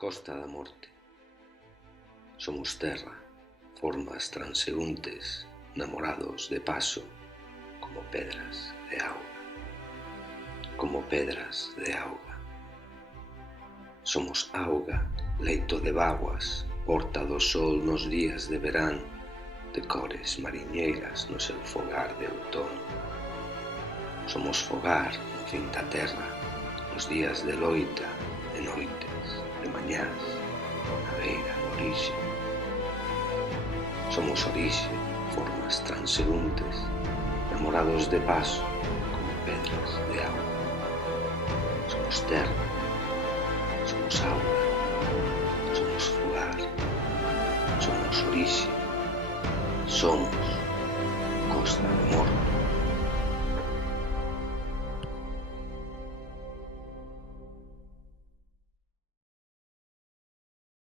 Costa da Morte. Somos terra, formas transeúntes, namorados de paso, como pedras de auga. Como pedras de auga. Somos auga, leito de vaguas, porta do sol nos días de verán, de cores mariñeiras no seu fogar de outono. Somos fogar no fin da terra, nos días de loita, de noites, de mañás, na beira da orixe. Somos orixe, formas transeúntes, namorados de paso, como pedras de auga. Somos terra, somos auga, somos fogar, somos orixe, somos Costa da Morte.